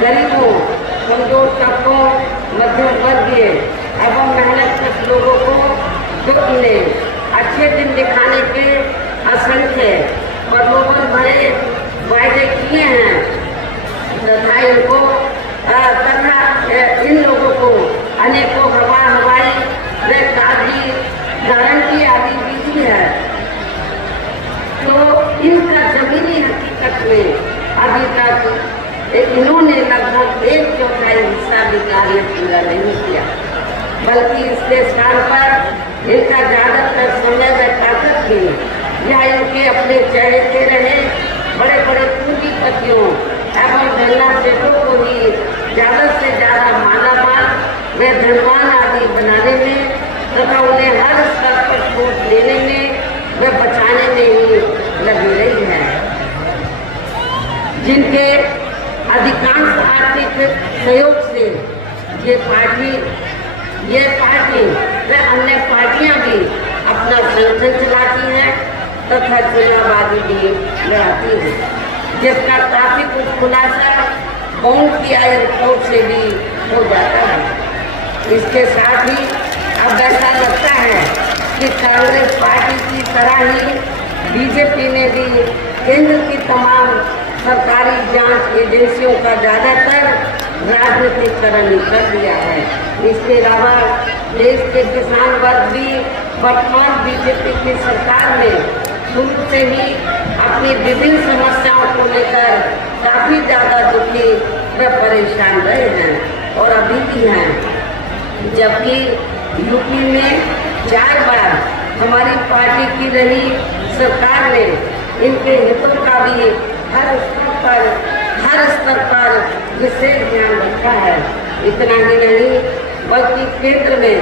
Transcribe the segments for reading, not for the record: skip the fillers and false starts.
गरीबों, कमजोर तबकों, मध्यम वर्गीय एवं मेहनतकश लोगों को दुख मिले, अच्छे दिन दिखाने के असंख्य प्रलोभन भरे वायदे किए हैं तथा इन लोगों को अनेकों हवाई व कागजी गारंटी आदि भी दी है, तो इनका जमीनी हकीकत में अभी तक इन्होंने लगभग 1/4 हिस्सा भी कार्य पूरा नहीं किया, बल्कि इसके स्थान पर इनका ज्यादातर समय व ताकत भी या इनके अपने चहेते रहे बड़े बड़े पूंजीपतियों एवं धनला सेठों को ही ज्यादा से ज्यादा मालामाल व धनवान आदि बनाने में तथा उन्हें हर स्तर पर छूट देने में व बचाने में ही लगी रही है, जिनके अधिकांश आर्थिक सहयोग से ये पार्टी व अन्य पार्टियां भी अपना संगठन चलाती हैं तथा चुनाव आदि भी लड़ाती है, जिसका काफी कुछ खुलासा काउंट किया रिपोर्ट से भी हो जाता है। इसके साथ ही अब ऐसा लगता है कि कांग्रेस पार्टी की तरह ही बीजेपी ने भी केंद्र की तमाम सरकारी जांच एजेंसियों का ज्यादातर राजनीतिकरण कर दिया है। इसके अलावा देश के किसान वर्ग भी वर्तमान बीजेपी की सरकार में शुरू से ही अपनी विभिन्न समस्याओं को लेकर काफी ज्यादा दुखी व परेशान रहे हैं और अभी भी हैं, जबकि यूपी में 4 बार हमारी पार्टी की रही सरकार ने इनके हितों का भी हर स्तर पर विशेष ध्यान रखा है। इतना ही नहीं बल्कि केंद्र में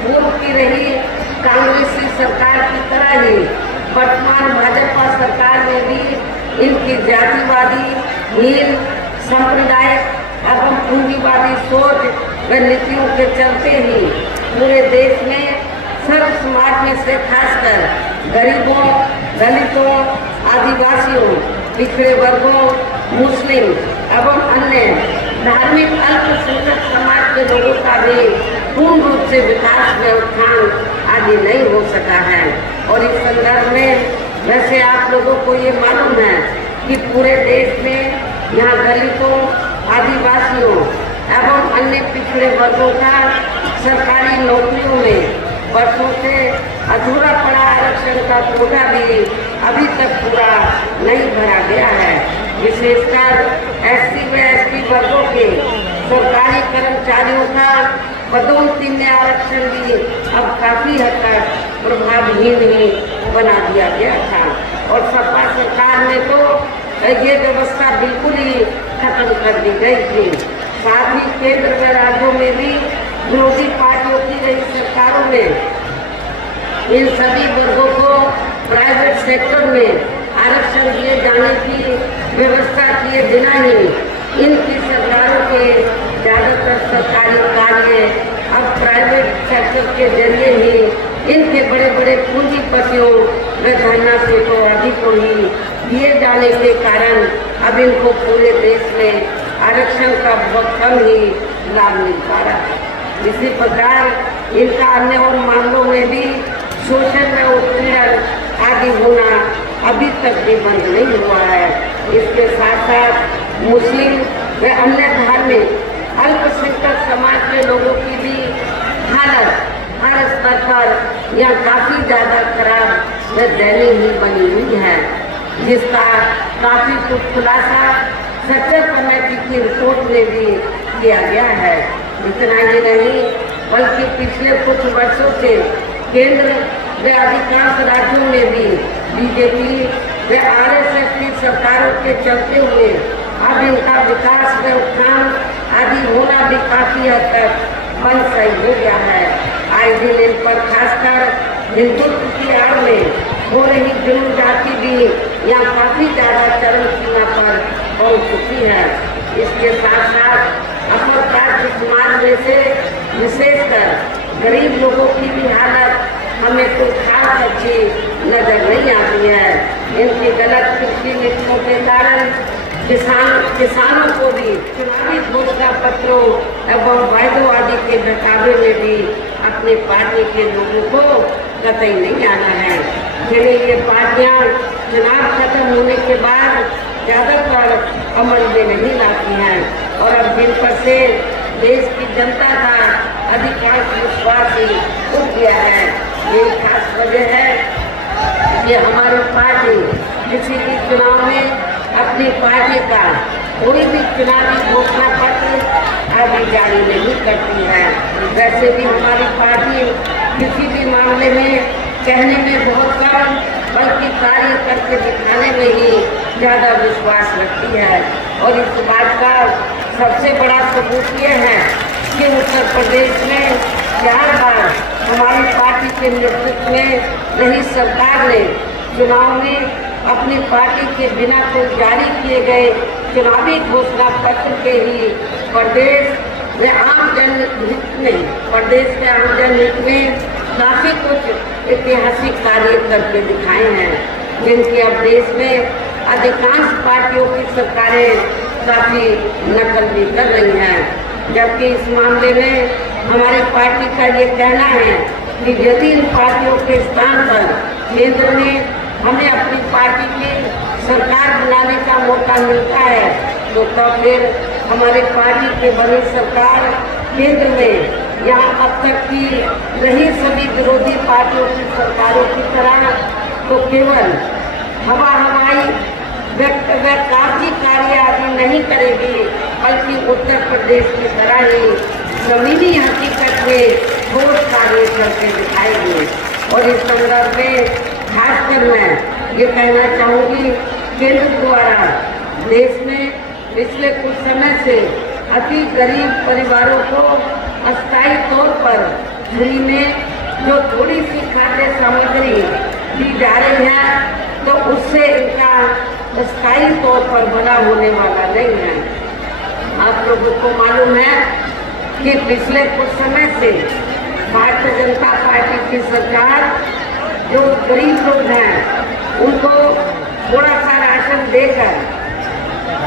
पूर्व की रही कांग्रेसी सरकार की तरह ही वर्तमान भाजपा सरकार ने भी इनकी जातिवादी, हीन, सांप्रदायिक एवं पूंजीवादी सोच व नीतियों के चलते ही पूरे देश में सर्व समाज में से खासकर गरीबों, दलितों, आदिवासियों, पिछड़े वर्गों, मुस्लिम एवं अन्य धार्मिक अल्पसंख्यक समाज के लोगों का भी पूर्ण रूप से विकास व उत्थान आदि नहीं हो सका है। और इस संदर्भ में वैसे आप लोगों को ये मालूम है कि पूरे देश में यहाँ दलितों, आदिवासियों एवं अन्य पिछड़े वर्गों का सरकारी नौकरियों में वर्षों से अधूरा पड़ा आरक्षण का कोटा भी अभी तक पूरा नहीं भरा गया है। विशेषकर SC व ST वर्गों के सरकारी कर्मचारियों का पदोन्नति में आरक्षण भी अब काफी हद तक प्रभावहीन ही बना दिया गया था और सपा सरकार ने तो ये व्यवस्था बिल्कुल ही खत्म कर दी गई थी। साथ ही केंद्र व राज्यों में भी विरोधी पार्टियों की रही सरकारों में इन सभी वर्गों को प्राइवेट सेक्टर में आरक्षण दिए जाने की व्यवस्था किए बिना ही इनकी सरकारों के ज्यादातर सरकारी कार्य अब प्राइवेट सेक्टर के जरिए ही इनके बड़े बड़े पूंजीपतियों व धनना सेठों आदि को ही दिए जाने के कारण अब इनको पूरे देश में आरक्षण का बहुत कम ही लाभ मिल पा रहा है। इसी प्रकार इनका अन्य और मामलों में भी शोषण व उत्पीड़न आदि होना अभी तक भी बंद नहीं हुआ है। इसके साथ साथ मुस्लिम व अन्य धार्मिक अल्पसंख्यक समाज के लोगों की भी हालत हर स्तर पर यह काफी ज्यादा खराब व दयनीय ही बनी हुई है, जिसका काफी कुछ खुलासा सच्चर कमेटी की रिपोर्ट में भी किया गया है। इतना ही नहीं बल्कि पिछले कुछ वर्षों से केंद्र व अधिकांश राज्यों में भी बीजेपी व RSS की सरकारों के चलते हुए अब इनका विकास व उत्थान आदि होना भी काफी हद तक बंद सही हो गया है। आए दिन इन पर खासकर हिंदुत्व की आड़ में हो रही जुनून जाति भी यहाँ काफी ज्यादा चरम सीमा पर पहुँच चुकी है। इसके साथ साथ अपराध समाज में से विशेषकर गरीब लोगों की भी हालत हमें कोई खास अच्छी नजर नहीं आती है। इनकी गलत कृषि नीतियों के कारण किसानों को भी चुनावी मंत्रों एवं वायदों आदि के बहकावे में भी अपने पार्टी के लोगों को कतई नहीं आना है। जिन्हें ये पार्टियां चुनाव खत्म होने के बाद ज़्यादातर अमल में नहीं लाती हैं और अब जिन पर से देश की जनता का अधिकांश विश्वास ही उठ गया है। यही खास वजह है कि हमारी पार्टी किसी भी चुनाव में अपनी पार्टी का कोई भी चुनावी घोषणा पत्र आगे जारी नहीं करती है। वैसे भी हमारी पार्टी किसी भी मामले में कहने में बहुत कम बल्कि कार्य करके दिखाने में ही ज़्यादा विश्वास रखती है। और इस बात का सबसे बड़ा सबूत ये है कि उत्तर प्रदेश में 4 बार हमारी पार्टी के नेतृत्व में रही सरकार ने चुनाव में अपनी पार्टी के बिना कोई जारी किए गए चुनावी घोषणा पत्र के ही प्रदेश के आम जनहित में काफ़ी कुछ ऐतिहासिक कार्य करके दिखाए हैं, जिनकी अब देश में अधिकांश पार्टियों की सरकारें काफ़ी नकल भी कर रही हैं। जबकि इस मामले में हमारी पार्टी का ये कहना है कि यदि इन पार्टियों के स्थान पर केंद्र में हमें अपनी पार्टी की सरकार बनाने का मौका मिलता है तो तब फिर हमारी पार्टी के बनी सरकार केंद्र में यहाँ अब तक की रही सभी विरोधी पार्टियों की सरकारों की तरह तो केवल हवाई कागजी कार्य आदि नहीं करेगी, बल्कि उत्तर प्रदेश की तरह ही जमीनी हकीकत में ठोस कार्य करके दिखाएगी। और इस संदर्भ में खासकर मैं ये कहना चाहूँगी, केंद्र द्वारा देश में पिछले कुछ समय से अति गरीब परिवारों को अस्थायी तौर पर फ्री में जो थोड़ी सी खाद्य सामग्री दी जा रही है तो उससे इनका अस्थायी तौर पर बना होने वाला नहीं है। आप लोगों को मालूम है कि पिछले कुछ समय से भारतीय जनता पार्टी की सरकार जो गरीब लोग हैं उनको थोड़ा सा राशन देकर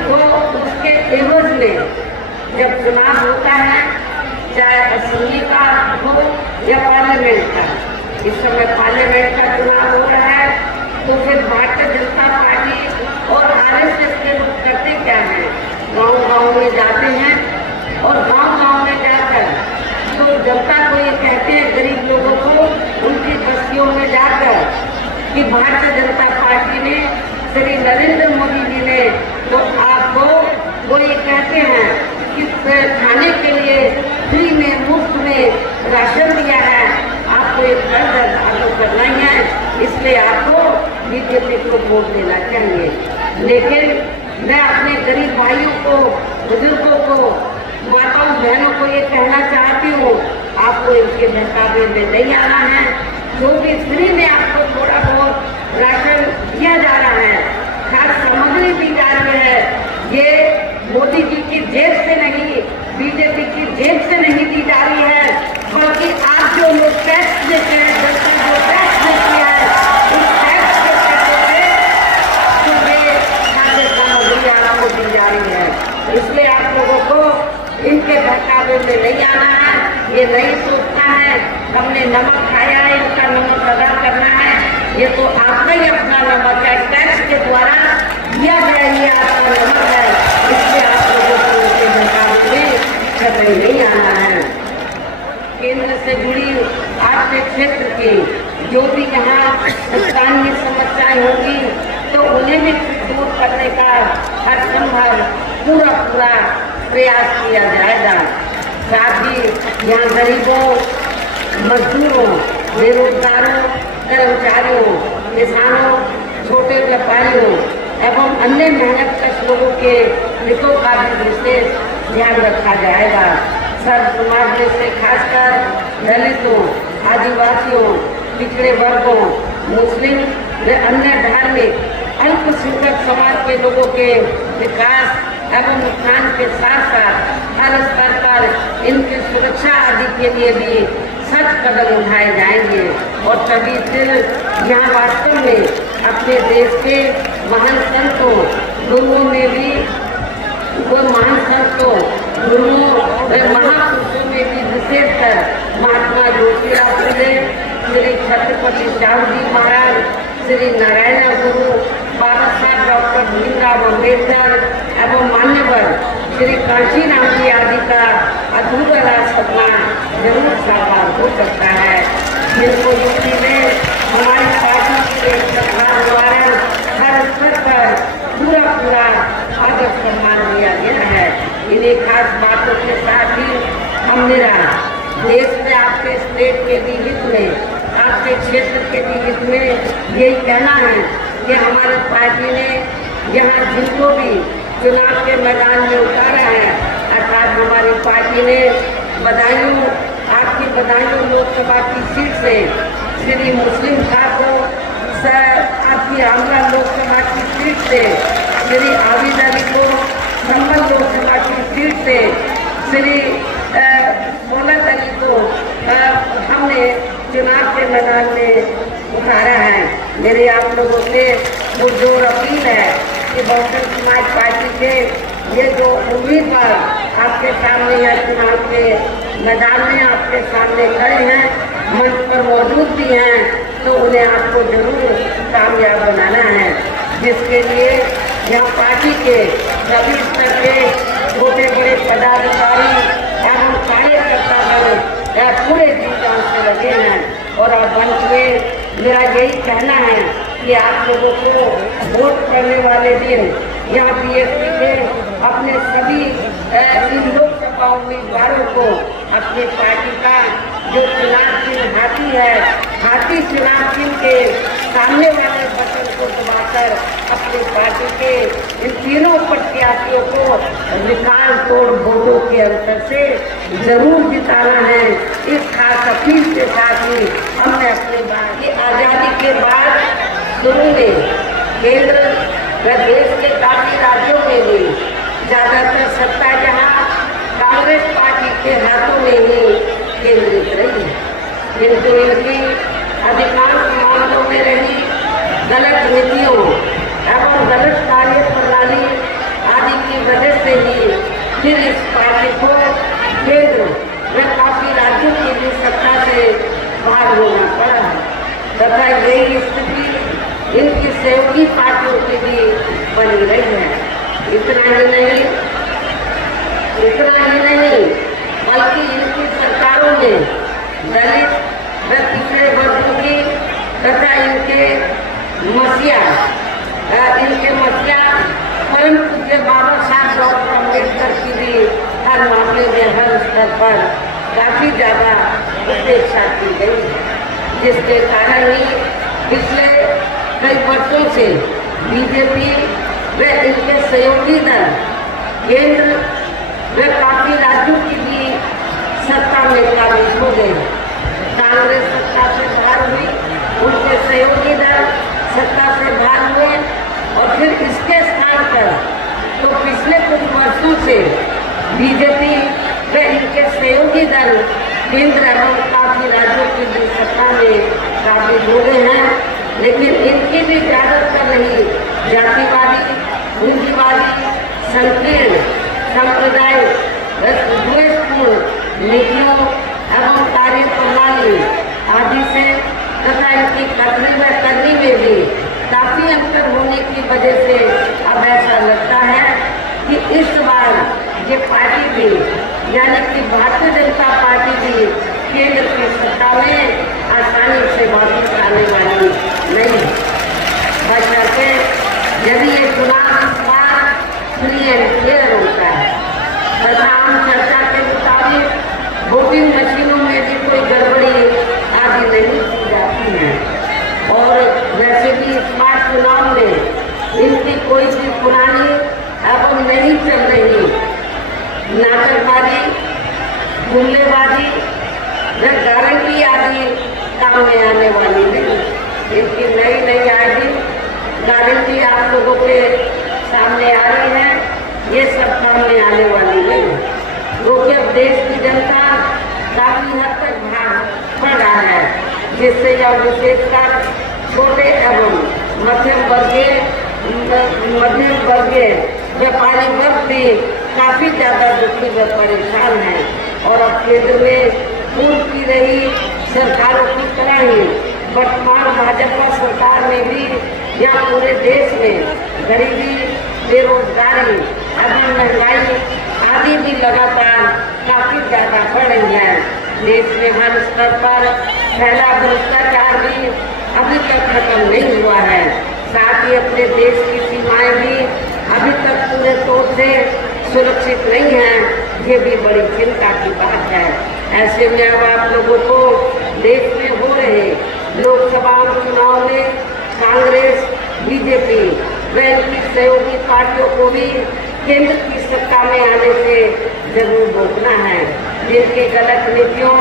तो उसके एवज में जब चुनाव होता है, चाहे असेंबली का हो या पार्लियामेंट का, इस समय पार्लियामेंट का चुनाव हो रहा है, तो फिर भारतीय जनता पार्टी और आरएसएस के लोग करते क्या हैं, गांव-गांव में जाते हैं और गांव-गांव में जाकर तो जनता को ये कहते हैं, गरीब लोगों को उनकी बस्तियों में जाकर कि भारतीय जनता पार्टी ने श्री नरेंद्र मोदी जी ने तो आपको वो ये कहते हैं कि खाने के लिए फ्री में मुफ्त में राशन दिया है, आपको एक कर्ज अदा करना ही है, इसलिए आपको बीजेपी को वोट देना चाहिए। लेकिन मैं अपने गरीब भाइयों को, बुजुर्गों को, माताओं बहनों को ये कहना चाहती हूँ, आपको इनके बहकावे में नहीं आना है। जो भी फ्री में आपको थोड़ा बहुत राशन दिया जा रहा है, खाद्य सामग्री दी जा रही है, ये मोदी जी की जेब से नहीं, बीजेपी की जेब से नहीं दी जा रही है, बल्कि आप जो लोग टैक्स देते हैं, जो टैक्स देती है, उस टैक्स के पैसे से तो ये खाद्य सामग्री आपको दी जा रही है। इसलिए आप लोगों को इनके बहकावे में नहीं आना है। ये नहीं सोचना है हमने नमक खाया है, इनका नमक अदा करना है, ये तो आपका ही अपना नमक है, टैक्स के द्वारा दिया गया ये आपका नमक है। इसलिए आप लोगों को इनके बहकावे में कभी नहीं आना है। केंद्र से जुड़ी आपके क्षेत्र की जो भी यहाँ स्थानीय समस्याएं होंगी तो उन्हें भी दूर करने का हर संभव पूरा प्रयास किया जाएगा। साथ ही यहाँ गरीबों, मजदूरों, बेरोजगारों, कर्मचारियों, किसानों, छोटे व्यापारियों एवं अन्य मेहनतकश लोगों के हितों का भी विशेष ध्यान रखा जाएगा। सर्व समाज में से खासकर दलितों, आदिवासियों, पिछड़े वर्गों, मुस्लिम व अन्य धार्मिक अल्पसंख्यक समाज के लोगों के विकास एवं उत्थान के साथ साथ हर स्तर पर इनकी सुरक्षा आदि के लिए भी सख्त कदम उठाए जाएंगे। और तभी फिर यहाँ वास्तव में अपने देश के महान संतों, गुरुओं ने भी वो महान संतों, गुरुओं महापुरुषों में भी विशेषकर महात्मा ज्योतिराव फुले, श्री छत्रपति शिवाजी महाराज, श्री नारायण गुरु, बाबा साहब डॉक्टर भीमराव अम्बेडकर एवं मान्यवर श्री कांशीराम जी आदि का अधूरा सपना जरूर साकार हो सकता है, जिनको यूपी में हमारी पार्टी के सरकार द्वारा हर स्तर पर पूरा आदर सम्मान दिया गया है। इन्हीं खास बातों के साथ ही हम मेरा देश में आपके स्टेट के भी हित में, आपके क्षेत्र के भी हित में यही कहना है कि हमारी पार्टी ने यहाँ जिनको भी चुनाव के मैदान में उतारा है, अर्थात हमारी पार्टी ने बदायूं, आपकी बदायूं लोकसभा की सीट से श्री मुस्लिम ठाकुर, आपकी आमला लोकसभा की सीट से श्री आबिद अली को, संभल लोकसभा की सीट से श्री सोलत अली को हमने चुनाव के मैदान में उतारा है। मेरी आप लोगों से पुरजोर अपील है कि बहुजन समाज पार्टी के ये जो उम्मीदवार आपके सामने या चुनाव के मैदान में आपके सामने खड़े हैं, मंच पर मौजूद भी हैं, तो उन्हें आपको जरूर कामयाब बनाना है, जिसके लिए यहाँ पार्टी के सभी स्तर के छोटे बड़े पदाधिकारी एवं कार्यकर्तागण पूरे जी जान से लगे हैं। और अब अंत में मेरा यही कहना है कि आप लोगों को वोट करने वाले दिन यहाँ बीएसपी के अपने सभी इन लोकसभा उम्मीदवारों को अपनी पार्टी का जो चुनाव चिन्ह हाथी है, हाथी चुनाव चिन्ह के सामने वाले बटन को दबाकर अपनी पार्टी के इन तीनों प्रत्याशियों को विकास तोड़ वोटों के अंतर से जरूर जिताना है। इस खास अपील के साथ ही हमने अपनी बात की आज़ादी के बाद शुरू में केंद्र व देश के काफी राज्यों में भी ज्यादातर सत्ता जहाँ कांग्रेस पार्टी के हाथों में ही केंद्रित रही है, किंतु इनकी अधिकांश मामलों में रही गलत नीतियों एवं गलत कार्य प्रणाली आदि की वजह से ही फिर इस पार्टी को केंद्र व काफी राज्यों की भी सत्ता से बाहर होना पड़ा है तथा यही स्थिति इनकी सहयोगी पार्टियों की भी बनी रही है। इतना ही नहीं बल्कि इनकी सरकारों में दलित व पिछड़े वर्गों की तथा इनके मसीहा परम पूज्य बाबा साहब डॉक्टर अम्बेडकर की भी हर मामले में हर स्तर पर काफी ज्यादा उपेक्षा की गई, जिसके कारण ही पिछले कई वर्षों से बीजेपी व इनके सहयोगी दल केंद्र व काफी राज्यों की भी सत्ता में काबिज हो गए। कांग्रेस सत्ता से बाहर हुई, उनके सहयोगी दल सत्ता से बाहर हुए और फिर इसके स्थान पर तो पिछले कुछ वर्षों से बीजेपी व इनके सहयोगी दल केंद्र एवं काफी राज्यों की भी सत्ता में काबिज हो गए हैं, लेकिन इनकी भी ज्यादातर रही जातिवादी, पूंजीवादी, संकीर्ण, सांप्रदायिक, द्वेषपूर्ण नीतियों एवं कार्य प्रणाली आदि से तथा इनकी करनी में भी काफी अंतर होने की वजह से अब ऐसा लगता है कि इस बार ये पार्टी भी यानी कि भारतीय जनता पार्टी भी केंद्र की सत्ता में आसानी से वापस आने वाली नहीं है। बशर्ते यदि ये चुनाव इस बार फ्री एंड फेयर होता है तथा आम चर्चा के मुताबिक वोटिंग मशीनों में भी कोई गड़बड़ी आदि नहीं की जाती है और वैसे भी इस बार चुनाव में इनकी कोई भी पुरानी एवं नहीं चल रही नाटकबाजी, जुमलेबाजी व गारंटी आदि काम में आने वाली नहीं। इनकी नई आईडी गारंटी आप लोगों के सामने आ रही है, ये सब काम में आने वाली नहीं, क्योंकि अब देश की जनता काफी हद तक भाग पड़ रहा है, जिससे यह विशेषकर छोटे एवं मध्यम वर्गीय व्यापारी वर्ग भी काफ़ी ज़्यादा दुखी व परेशान हैं और अब केंद्र में पूर्व की रही सरकारों की तरह ही वर्तमान भाजपा सरकार में भी यहाँ पूरे देश में गरीबी, बेरोजगारी, अभी महंगाई आदि भी लगातार काफ़ी ज़्यादा बढ़ रही है। देश में हर स्तर पर फैला भ्रष्टाचार भी अभी तक खत्म नहीं हुआ है। साथ ही अपने देश की सीमाएं भी अभी तक पूरे तौर से सुरक्षित नहीं हैं। ये भी बड़ी चिंता की बात है। ऐसे में अब आप लोगों को देश में हो रहे लोकसभा चुनाव में कांग्रेस, बीजेपी व इनकी सहयोगी पार्टियों को भी केंद्र की सत्ता में आने से जरूर रोकना है। जिनके गलत नीतियों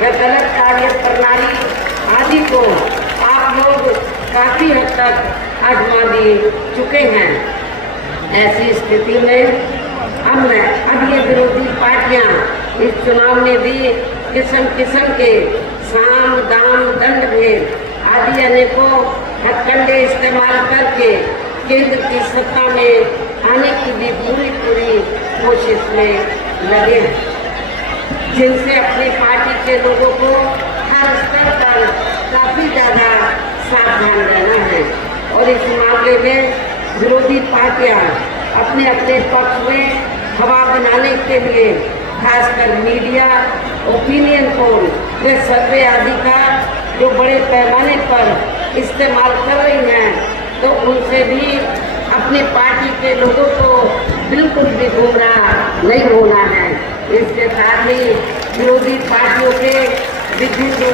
व गलत कार्य प्रणाली आदि को आप लोग काफ़ी हद तक आजमा भी चुके हैं। ऐसी स्थिति में अब ये विरोधी पार्टियां इस चुनाव में भी किस्म किस्म के साम, दाम, दंड भेद आदि अनेकों हथकंडे इस्तेमाल करके केंद्र की सत्ता में आने की भी पूरी कोशिश में लगे हैं, जिनसे अपनी पार्टी के लोगों को हर स्तर पर काफ़ी ज़्यादा सावधान रहना है। और इस मामले में विरोधी पार्टियां अपने अपने पक्ष में हवा बनाने के लिए खासकर मीडिया, ओपिनियन पोल व सर्वे आदि का जो बड़े पैमाने पर इस्तेमाल कर रही हैं, तो उनसे भी अपनी पार्टी के लोगों को बिल्कुल भी गुमराह नहीं होना है। इसके साथ ही विरोधी पार्टियों के विभिन्न